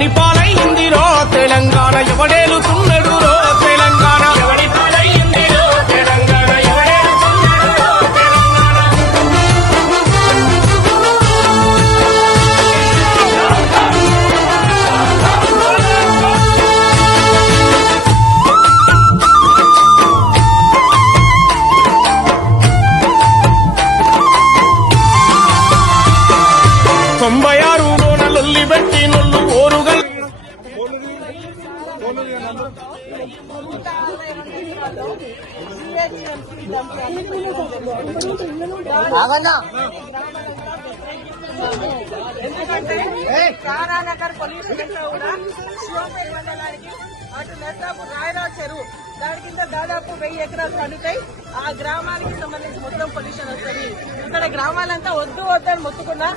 ఎవని పాలైందిరో తెలంగాణ ఎవడేలుతున్నడు రో తెలంగాణ ఎవని పాలైందిరో తెలంగాణ ఎవడేలుతున్నడు రో తెలంగాణ తొంభై ఆరు లొల్లి పెట్టి నొల్లు ఓరుగల్ ఎందుకంటే కారానగర్ పోలీస్ స్టేషన్ కూడా శివంపేట మండలానికి అటు నర్సాపూర్ రాయరావు చెరువు దాని కింద దాదాపు 1000 ఎకరాలు పండుతాయి. ఆ గ్రామానికి సంబంధించి మొత్తం పొల్యూషన్ వస్తుంది. ఇక్కడ గ్రామాలంతా వద్దు వద్దని మొత్తుకున్నా